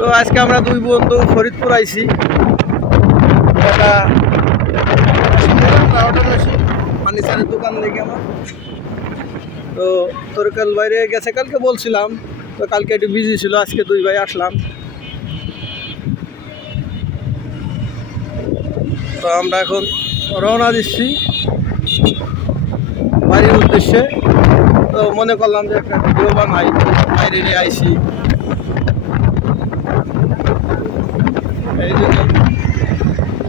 তো আজকে আমরা দুই বন্ধু ফরিদপুর আইছি একটা ফার্নিচারের দোকান লেগে আমার। তো তরকাল বাইরে গেছে, কালকে বলছিলাম, তো কালকে একটু বিজি ছিল, আজকে দুই ভাই আসলাম। তো আমরা এখন রওনা দিচ্ছি বাড়ির উদ্দেশ্যে। তো মনে করলাম যে একটা ভিডিও বানাই, বাইরে নিয়ে আইসি, এই জন্য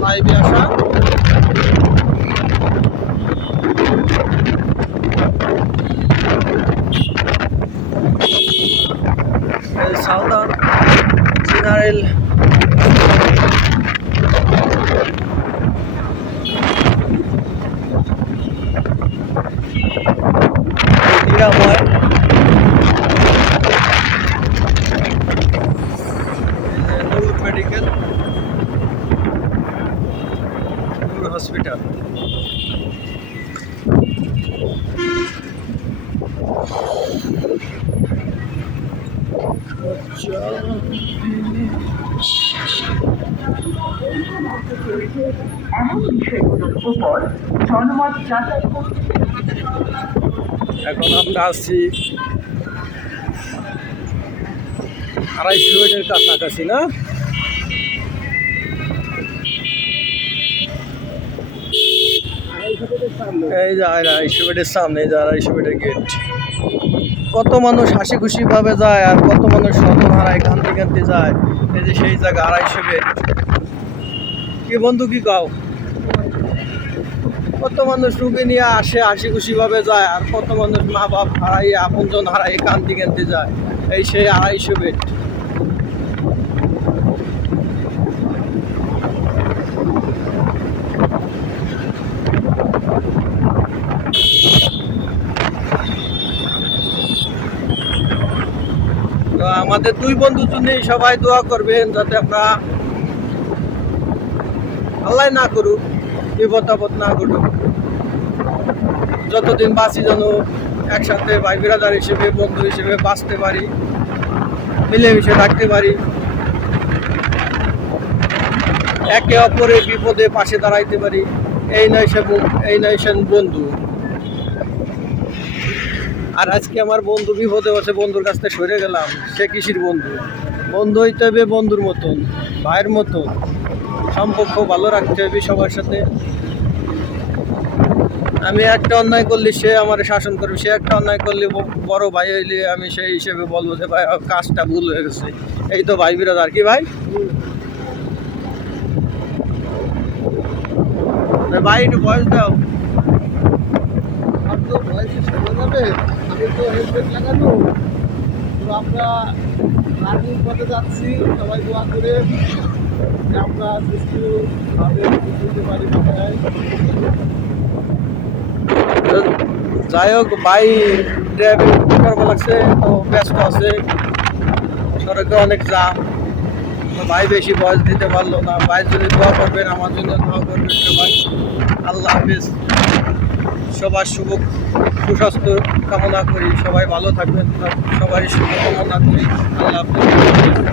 লাইভে আসা। সাউদার্ন জেনারেল নিরাময় নূর মেডিকেল, নূর হসপিটাল। এখন আমরা আছি 250 বেডের কাছাকাছি না? এই যে 250 বেডের সামনে, এই যে 250 বেডের গেট। কত মানুষ হাসি খুশি ভাবে যায় আর কত মানুষ স্বজন হারায়, কান্দি কান্দি যায়। এই যে সেই জায়গা 250 বেড। কি বন্ধু কি কাও, কত মানুষ রুগী নিয়ে আসে, হাসি খুশি ভাবে যায়, আর কত মানুষ মা বাপ হারাই, আপনজন হারাই, কান্দি কান্দি যায়। এই সেই 250 বেড। তো আমাদের দুই বন্ধুর জন্য সবাই দোয়া করবেন, যাতে আমরা আল্লাহ না করুক, বিপদ আপদ না ঘটুক, যতদিন বাঁচি যেন একসাথে ভাই বিরাদার হিসেবে, বন্ধু হিসেবে বাঁচতে পারি, মিলেমিশে থাকতে পারি, একে অপরের বিপদে পাশে দাঁড়াইতে পারি। এই নয় সে বন্ধু। আর আজকে আমার বন্ধু বিপদে বসে, বন্ধুর কাছ থেকে সরে গেলাম। সে কিসির বন্ধু? বন্ধু হইতে হবে বন্ধুর মতন, ভাইয়ের মতন। সম্পর্ক ভালো রাখতে হবে সবার সাথে। আমি একটা অন্যায় করলে সে আমার শাসন করবে, সে একটা অন্যায় করলে বড় ভাই হইলে আমি সেই হিসেবে বলবো যে ভাই কাজটা ভুল হয়ে গেছে। এই তো ভাই বিরাদার, কি ভাই? ভাই একটু বয়স দাও। আর তো বয়সে শোনা যাবে, আমি তো হেলমেট লাগানো। তো আমরা রানিং পথে যাচ্ছি, সবাই দোয়া করে যে আমরা সুস্থভাবে দিতে পারি বাসায়। যাই হোক, ভাই ড্রাইভিং করবো লাগছে, তো ব্যস্ত আছে, সড়কে অনেক জাম। তো ভাই বেশি বয়স দিতে পারলো না। ভাই যদি দোয়া করবেন, আমার জন্য দোয়া করবেন সবাই। আল্লাহ হাফেজ। সবার সুস্বাস্থ্য কামনা করি, সবাই ভালো থাকবেন, সবারই শুভ কামনা করি। আল্লাহ হাফেজ।